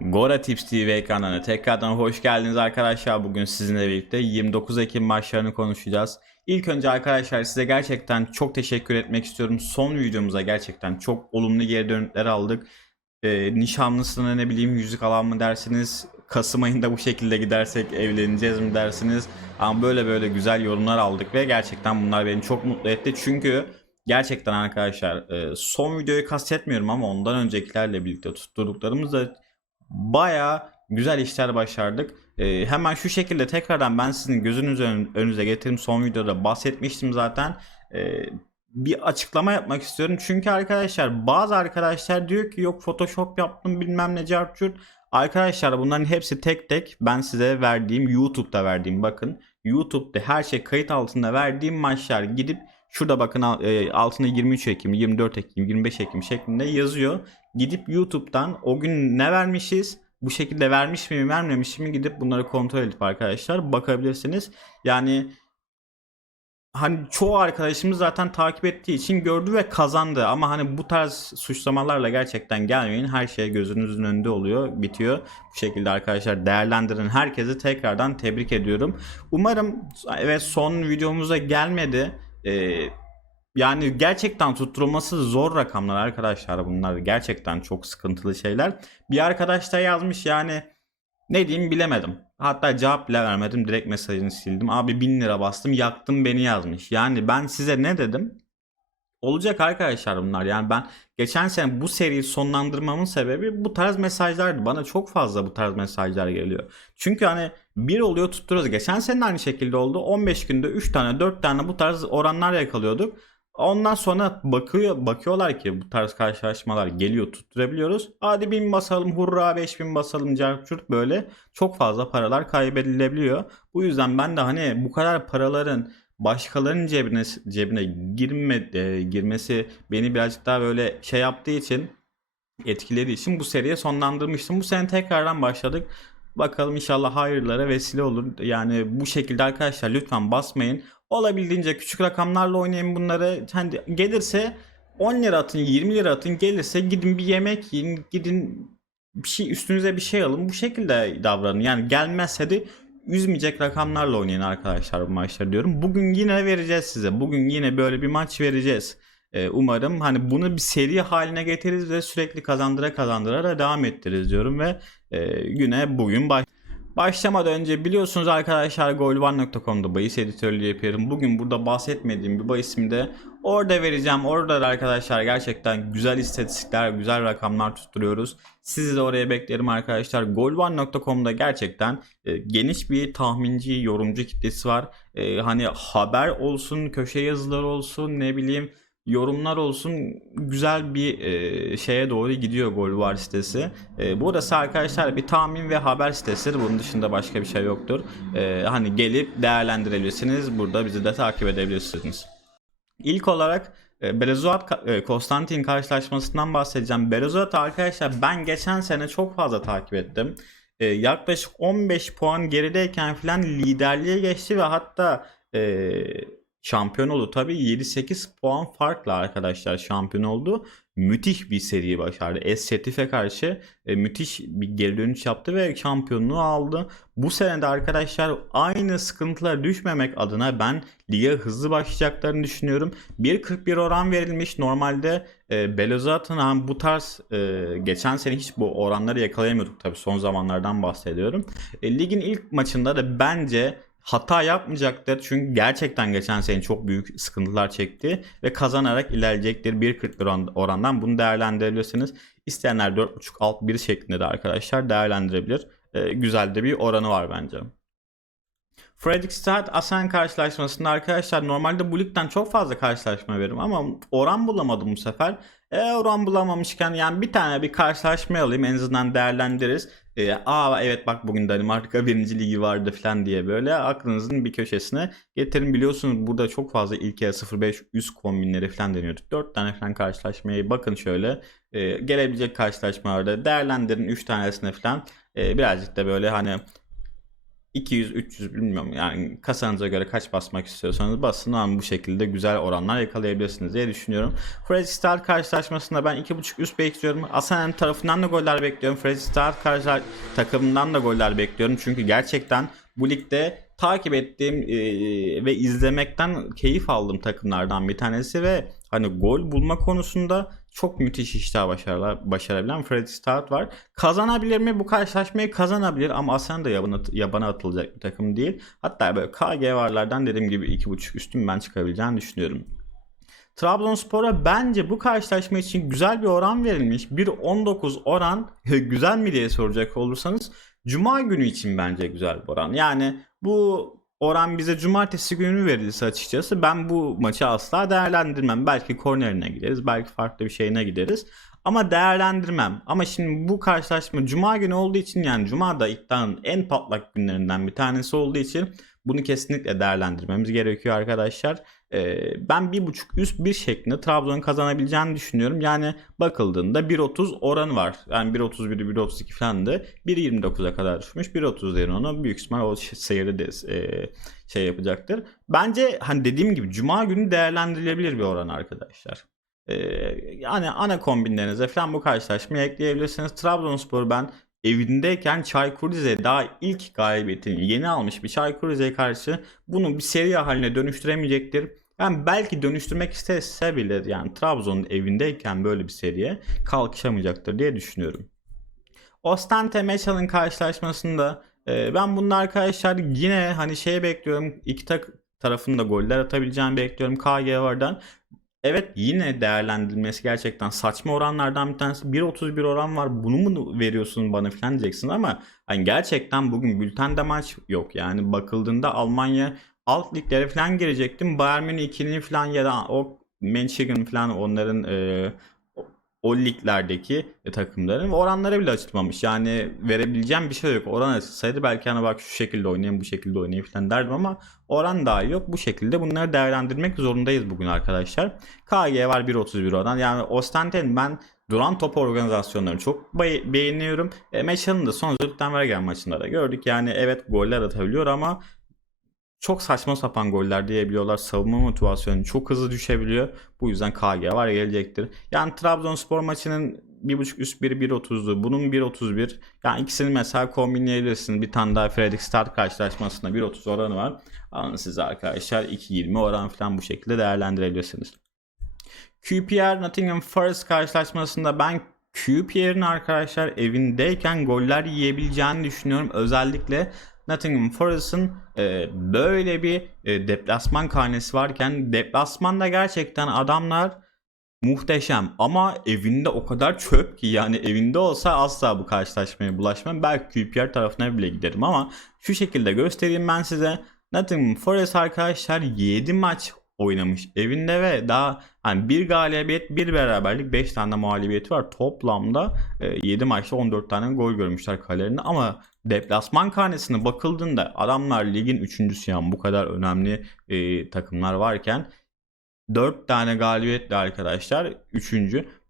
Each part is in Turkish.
Gora Tips TV ekranına tekrardan hoş geldiniz arkadaşlar. Bugün sizinle birlikte 29 Ekim maçlarını konuşacağız. İlk önce arkadaşlar size gerçekten çok teşekkür etmek istiyorum. Son videomuza gerçekten çok olumlu geri dönütler aldık. Ee, nişanlısına ne bileyim yüzük alan mı dersiniz? Kasım ayında bu şekilde gidersek evleneceğiz mi dersiniz? Ama böyle böyle güzel yorumlar aldık ve gerçekten bunlar beni çok mutlu etti. Çünkü gerçekten arkadaşlar e, son videoyu kastetmiyorum ama ondan öncekilerle birlikte tutturduklarımızda baya güzel işler başardık. Ee, hemen şu şekilde tekrardan ben sizin gözünüz ön- önünüze getirdim. Son videoda bahsetmiştim zaten. Ee, bir açıklama yapmak istiyorum. Çünkü arkadaşlar bazı arkadaşlar diyor ki yok Photoshop yaptım bilmem ne cart curt. Arkadaşlar bunların hepsi tek tek ben size verdiğim YouTube'da verdiğim bakın. YouTube'da her şey kayıt altında verdiğim maçlar gidip şurada bakın e, altında 23 Ekim, 24 Ekim, 25 Ekim şeklinde yazıyor. Gidip YouTube'dan o gün ne vermişiz? Bu şekilde vermiş miyim, vermemiş mi gidip bunları kontrol edip arkadaşlar bakabilirsiniz. Yani hani çoğu arkadaşımız zaten takip ettiği için gördü ve kazandı. Ama hani bu tarz suçlamalarla gerçekten gelmeyin. Her şey gözünüzün önünde oluyor, bitiyor. Bu şekilde arkadaşlar değerlendirin. Herkesi tekrardan tebrik ediyorum. Umarım evet son videomuza gelmedi. Ee, yani gerçekten tutturulması zor rakamlar arkadaşlar bunlar. Gerçekten çok sıkıntılı şeyler. Bir arkadaş da yazmış yani ne diyeyim bilemedim. Hatta cevap bile vermedim. Direkt mesajını sildim. Abi 1000 lira bastım yaktım beni yazmış. Yani ben size ne dedim? Olacak arkadaşlar bunlar. Yani ben geçen sene bu seriyi sonlandırmamın sebebi bu tarz mesajlardı. Bana çok fazla bu tarz mesajlar geliyor. Çünkü hani bir oluyor tutturuyoruz. Geçen sene aynı şekilde oldu. 15 günde 3 tane 4 tane bu tarz oranlar yakalıyorduk. Ondan sonra bakıyor bakıyorlar ki bu tarz karşılaşmalar geliyor tutturabiliyoruz. Hadi 1000 basalım hurra 5000 basalım carçurt böyle çok fazla paralar kaybedilebiliyor. Bu yüzden ben de hani bu kadar paraların başkalarının cebine cebine girme e, girmesi beni birazcık daha böyle şey yaptığı için etkilediği için bu seriye sonlandırmıştım. Bu sene tekrardan başladık. Bakalım inşallah hayırlara vesile olur. Yani bu şekilde arkadaşlar lütfen basmayın. Olabildiğince küçük rakamlarla oynayın bunları. Hani gelirse 10 lira atın, 20 lira atın. Gelirse gidin bir yemek yiyin, gidin bir şey üstünüze bir şey alın. Bu şekilde davranın. Yani gelmezse de üzmeyecek rakamlarla oynayın arkadaşlar bu maçları diyorum. Bugün yine vereceğiz size. Bugün yine böyle bir maç vereceğiz. Umarım hani bunu bir seri haline getiririz ve sürekli kazandıra kazandıra da devam ettiririz diyorum ve e, güne bugün baş Başlamadan önce biliyorsunuz arkadaşlar golvan.com'da bahis editörlüğü yapıyorum. Bugün burada bahsetmediğim bir bahisimi de orada vereceğim. Orada da arkadaşlar gerçekten güzel istatistikler, güzel rakamlar tutturuyoruz. Sizi de oraya beklerim arkadaşlar. Golvan.com'da gerçekten e, geniş bir tahminci, yorumcu kitlesi var. E, hani haber olsun, köşe yazıları olsun, ne bileyim yorumlar olsun güzel bir e, şeye doğru gidiyor Golvar sitesi. E, burası arkadaşlar bir tahmin ve haber sitesidir. Bunun dışında başka bir şey yoktur. E, hani gelip değerlendirebilirsiniz. Burada bizi de takip edebilirsiniz. İlk olarak e, Berezuat e, Konstantin karşılaşmasından bahsedeceğim. Berezuat arkadaşlar ben geçen sene çok fazla takip ettim. E, yaklaşık 15 puan gerideyken falan liderliğe geçti ve hatta şampiyon oldu. Tabii 7-8 puan farkla arkadaşlar şampiyon oldu. Müthiş bir seri başardı. Essetif'e karşı e, müthiş bir geri dönüş yaptı ve şampiyonluğu aldı. Bu sene de arkadaşlar aynı sıkıntılara düşmemek adına ben lige hızlı başlayacaklarını düşünüyorum. 1.41 oran verilmiş. Normalde e, Belozat'ın hani bu tarz e, geçen sene hiç bu oranları yakalayamıyorduk tabii son zamanlardan bahsediyorum. E, ligin ilk maçında da bence hata yapmayacaktır. Çünkü gerçekten geçen sene çok büyük sıkıntılar çekti ve kazanarak ilerleyecektir. 1.41 oran- orandan bunu değerlendirebilirsiniz. İsteyenler 4.5 alt 1 şeklinde de arkadaşlar değerlendirebilir. Ee, güzel de bir oranı var bence. Fredrikstad Asen karşılaşmasında arkadaşlar normalde bu ligden çok fazla karşılaşma veririm ama oran bulamadım bu sefer. E, oran bulamamışken yani bir tane bir karşılaşma alayım en azından değerlendiririz. E, Aa evet bak bugün Danimarka 1. ligi vardı falan diye böyle aklınızın bir köşesine getirin. Biliyorsunuz burada çok fazla ilk yarı 0-5 üst kombinleri falan deniyorduk. 4 tane falan karşılaşmayı bakın şöyle. E, gelebilecek karşılaşmalarda değerlendirin 3 tanesine falan. E, birazcık da böyle hani 200-300 bilmiyorum yani kasanıza göre kaç basmak istiyorsanız basın ama bu şekilde güzel oranlar yakalayabilirsiniz diye düşünüyorum. Fredrikstad karşılaşmasında ben 2.5 üst bekliyorum. Asanen tarafından da goller bekliyorum. Fredrikstad karşı takımından da goller bekliyorum. Çünkü gerçekten bu ligde takip ettiğim e, ve izlemekten keyif aldığım takımlardan bir tanesi ve hani gol bulma konusunda çok müthiş işler başarılar, başarabilen Fredrikstad var. Kazanabilir mi? Bu karşılaşmayı kazanabilir ama Asen de yabana, yabana atılacak bir takım değil. Hatta böyle KG varlardan dediğim gibi 2.5 üstün ben çıkabileceğini düşünüyorum. Trabzonspor'a bence bu karşılaşma için güzel bir oran verilmiş. 1.19 oran güzel mi diye soracak olursanız Cuma günü için bence güzel bir oran. Yani bu oran bize cumartesi günü verilirse açıkçası ben bu maçı asla değerlendirmem. Belki kornerine gideriz, belki farklı bir şeyine gideriz. Ama değerlendirmem. Ama şimdi bu karşılaşma cuma günü olduğu için yani cuma da iddianın en patlak günlerinden bir tanesi olduğu için bunu kesinlikle değerlendirmemiz gerekiyor arkadaşlar. Ee, ben bir buçuk üst bir şeklinde Trabzon'un kazanabileceğini düşünüyorum. Yani bakıldığında 1.30 oranı var. Yani 1.31 1.32 falandı. 1.29'a kadar düşmüş. 1.30 değerini onu büyük ihtimal o seyri de e, şey yapacaktır. Bence hani dediğim gibi cuma günü değerlendirilebilir bir oran arkadaşlar. Yani ana kombinlerinize falan bu karşılaşmayı ekleyebilirsiniz. Trabzonspor ben evindeyken Çaykur Rize daha ilk galibiyetini yeni almış bir Çaykur Rize'ye karşı bunu bir seri haline dönüştüremeyecektir. Yani belki dönüştürmek istese bile yani Trabzon'un evindeyken böyle bir seriye kalkışamayacaktır diye düşünüyorum. Ostente Meçal'ın karşılaşmasında ben bunun arkadaşlar yine hani şey bekliyorum iki tak tarafında goller atabileceğini bekliyorum KG vardan. Evet yine değerlendirilmesi gerçekten saçma oranlardan bir tanesi. 1.31 oran var bunu mu veriyorsun bana falan diyeceksin ama hani gerçekten bugün bültende maç yok. Yani bakıldığında Almanya alt liglere falan girecektim. Bayern Münih 2'nin falan ya da o Manchester falan onların e, o liglerdeki takımların oranları bile açılmamış. Yani verebileceğim bir şey yok. Oran açılsaydı belki hani bak şu şekilde oynayayım bu şekilde oynayayım falan derdim ama oran daha yok. Bu şekilde bunları değerlendirmek zorundayız bugün arkadaşlar. KG var 1.31 oran. Yani Ostente'nin ben duran top organizasyonlarını çok beğeniyorum. E, Meşal'ın da son Zürt'ten maçında da gördük. Yani evet goller atabiliyor ama çok saçma sapan goller diyebiliyorlar. Savunma motivasyonu çok hızlı düşebiliyor. Bu yüzden KG var gelecektir. Yani Trabzonspor maçının 1.5 üst 1 1.30'du. Bunun 1.31. Yani ikisini mesela kombinleyebilirsiniz. Bir tane daha Fredrik Start karşılaşmasında 1.30 oranı var. Alın size arkadaşlar 2.20 oran falan bu şekilde değerlendirebilirsiniz. QPR Nottingham Forest karşılaşmasında ben QPR'in arkadaşlar evindeyken goller yiyebileceğini düşünüyorum. Özellikle Nottingham Forest'ın e, böyle bir e, deplasman karnesi varken deplasmanda gerçekten adamlar muhteşem ama evinde o kadar çöp ki yani evinde olsa asla bu karşılaşmaya bulaşmam. Belki QPR tarafına bile giderim ama şu şekilde göstereyim ben size. Nottingham Forest arkadaşlar 7 maç oynamış evinde ve daha hani bir galibiyet bir beraberlik 5 tane mağlubiyeti var. Toplamda 7 maçta 14 tane gol görmüşler kalelerinde ama deplasman karnesine bakıldığında adamlar ligin 3.sü yani bu kadar önemli e, takımlar varken 4 tane galibiyetle arkadaşlar 3.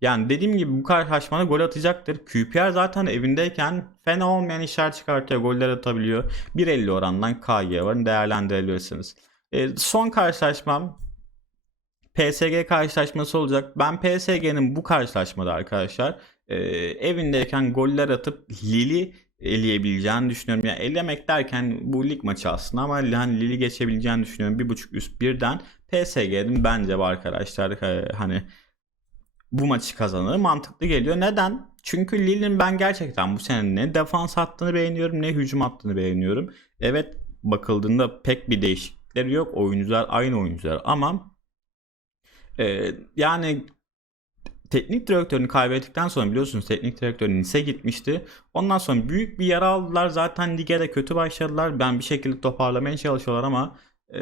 Yani dediğim gibi bu karşılaşmada gol atacaktır. QPR zaten evindeyken fena olmayan işler çıkartıyor. Goller atabiliyor. 1.50 orandan KG var. Değerlendirebilirsiniz. E, son karşılaşmam PSG karşılaşması olacak. Ben PSG'nin bu karşılaşmada arkadaşlar e, evindeyken goller atıp Lili eleyebileceğini düşünüyorum. Yani elemek derken bu lig maçı aslında ama hani Lili geçebileceğini düşünüyorum. Bir buçuk üst birden PSG'nin bence bu arkadaşlar e, hani bu maçı kazanır mantıklı geliyor. Neden? Çünkü Lille'in ben gerçekten bu sene ne defans hattını beğeniyorum ne hücum hattını beğeniyorum. Evet bakıldığında pek bir değişiklikleri yok. Oyuncular aynı oyuncular ama e, yani teknik direktörünü kaybettikten sonra biliyorsunuz teknik direktör Nice gitmişti. Ondan sonra büyük bir yara aldılar. Zaten lige de kötü başladılar. Ben bir şekilde toparlamaya çalışıyorlar ama e,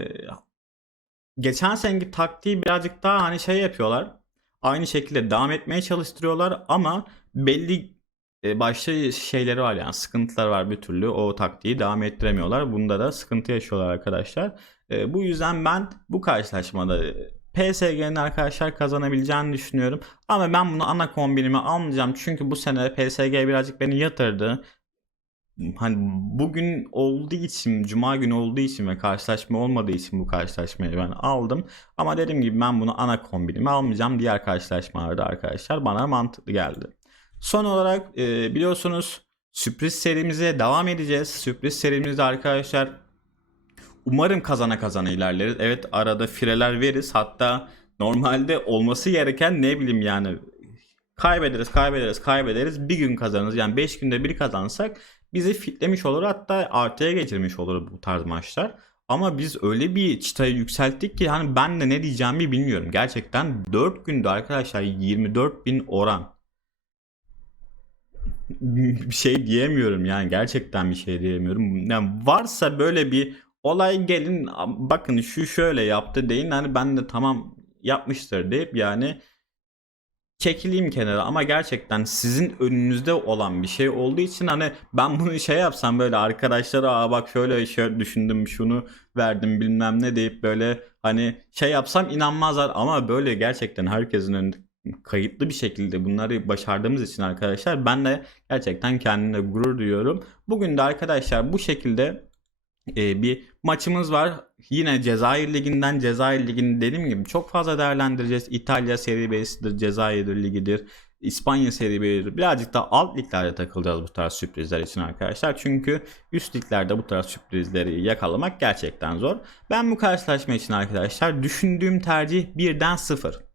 geçen seneki taktiği birazcık daha hani şey yapıyorlar. Aynı şekilde devam etmeye çalıştırıyorlar ama belli e, başta şeyleri var yani sıkıntılar var bir türlü o taktiği devam ettiremiyorlar. Bunda da sıkıntı yaşıyorlar arkadaşlar. E, bu yüzden ben bu karşılaşmada PSG'nin arkadaşlar kazanabileceğini düşünüyorum. Ama ben bunu ana kombinime almayacağım. Çünkü bu sene PSG birazcık beni yatırdı. hani bugün olduğu için, cuma günü olduğu için ve karşılaşma olmadığı için bu karşılaşmayı ben aldım. Ama dediğim gibi ben bunu ana kombinime almayacağım. Diğer karşılaşmalarda arkadaşlar bana mantıklı geldi. Son olarak biliyorsunuz sürpriz serimize devam edeceğiz. Sürpriz serimizde arkadaşlar umarım kazana kazana ilerleriz. Evet arada fireler veririz. Hatta normalde olması gereken ne bileyim yani kaybederiz, kaybederiz, kaybederiz. Bir gün kazanırız. Yani 5 günde bir kazansak bizi fitlemiş olur. Hatta artıya geçirmiş olur bu tarz maçlar. Ama biz öyle bir çıtayı yükselttik ki hani ben de ne diyeceğimi bilmiyorum. Gerçekten 4 günde arkadaşlar 24 bin oran. Bir şey diyemiyorum yani gerçekten bir şey diyemiyorum. Yani varsa böyle bir olay gelin bakın şu şöyle yaptı deyin hani ben de tamam yapmıştır deyip yani çekileyim kenara ama gerçekten sizin önünüzde olan bir şey olduğu için hani ben bunu şey yapsam böyle arkadaşlara Aa bak şöyle şöyle düşündüm şunu verdim bilmem ne deyip böyle hani şey yapsam inanmazlar ama böyle gerçekten herkesin önünde kayıtlı bir şekilde bunları başardığımız için arkadaşlar ben de gerçekten kendimle gurur duyuyorum. Bugün de arkadaşlar bu şekilde e, bir maçımız var. Yine Cezayir Ligi'nden Cezayir Ligi'ni dediğim gibi çok fazla değerlendireceğiz. İtalya Serie B'sidir, Cezayir Ligi'dir, İspanya Serie B'dir. Birazcık da alt liglerde takılacağız bu tarz sürprizler için arkadaşlar. Çünkü üst liglerde bu tarz sürprizleri yakalamak gerçekten zor. Ben bu karşılaşma için arkadaşlar düşündüğüm tercih 1'den 0.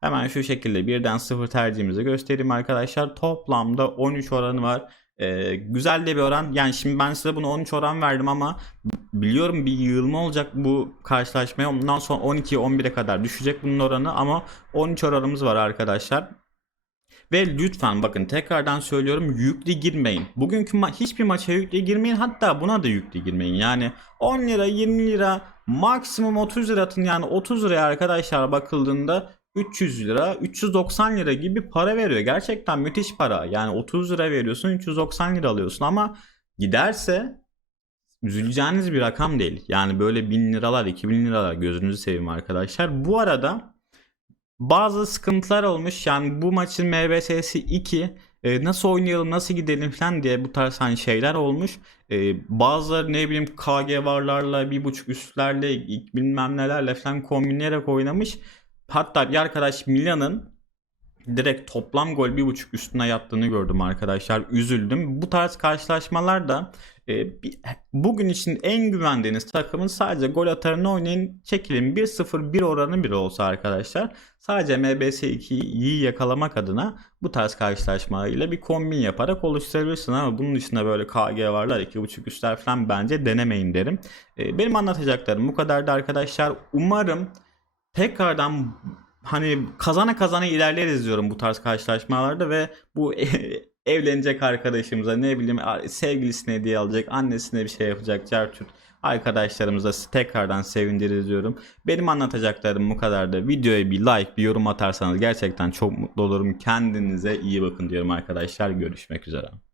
Hemen şu şekilde 1'den 0 tercihimizi göstereyim arkadaşlar. Toplamda 13 oranı var. Ee, güzel de bir oran. Yani şimdi ben size bunu 13 oran verdim ama biliyorum bir yığılma olacak bu karşılaşmaya. Ondan sonra 12-11'e kadar düşecek bunun oranı ama 13 oranımız var arkadaşlar. Ve lütfen bakın tekrardan söylüyorum yüklü girmeyin. Bugünkü ma- hiçbir maça yüklü girmeyin hatta buna da yüklü girmeyin. Yani 10 lira 20 lira maksimum 30 lira atın yani 30 liraya arkadaşlar bakıldığında 300 lira 390 lira gibi para veriyor. Gerçekten müthiş para. Yani 30 lira veriyorsun 390 lira alıyorsun ama giderse üzüleceğiniz bir rakam değil. Yani böyle 1000 liralar 2000 liralar gözünüzü seveyim arkadaşlar. Bu arada bazı sıkıntılar olmuş. Yani bu maçın MBS'si 2 e, nasıl oynayalım nasıl gidelim falan diye bu tarz hani şeyler olmuş. E, bazıları ne bileyim KG varlarla bir buçuk üstlerle bilmem nelerle falan kombinleyerek oynamış. Hatta bir arkadaş Milan'ın direkt toplam gol bir buçuk üstüne yattığını gördüm arkadaşlar. Üzüldüm. Bu tarz karşılaşmalarda e, bir- bugün için en güvendiğiniz takımın sadece gol atarını oynayın. Çekilin 1-0-1 oranı bile olsa arkadaşlar. Sadece MBS 2'yi yakalamak adına bu tarz karşılaşmalarıyla bir kombin yaparak oluşturabilirsin ama bunun dışında böyle KG varlar 2.5 üstler falan bence denemeyin derim. E, benim anlatacaklarım bu kadardı arkadaşlar. Umarım tekrardan hani kazana kazana ilerleriz diyorum bu tarz karşılaşmalarda ve bu evlenecek arkadaşımıza ne bileyim sevgilisine hediye alacak, annesine bir şey yapacak, Certürk arkadaşlarımıza tekrardan sevindiririz diyorum. Benim anlatacaklarım bu kadardı. Videoya bir like, bir yorum atarsanız gerçekten çok mutlu olurum. Kendinize iyi bakın diyorum arkadaşlar. Görüşmek üzere.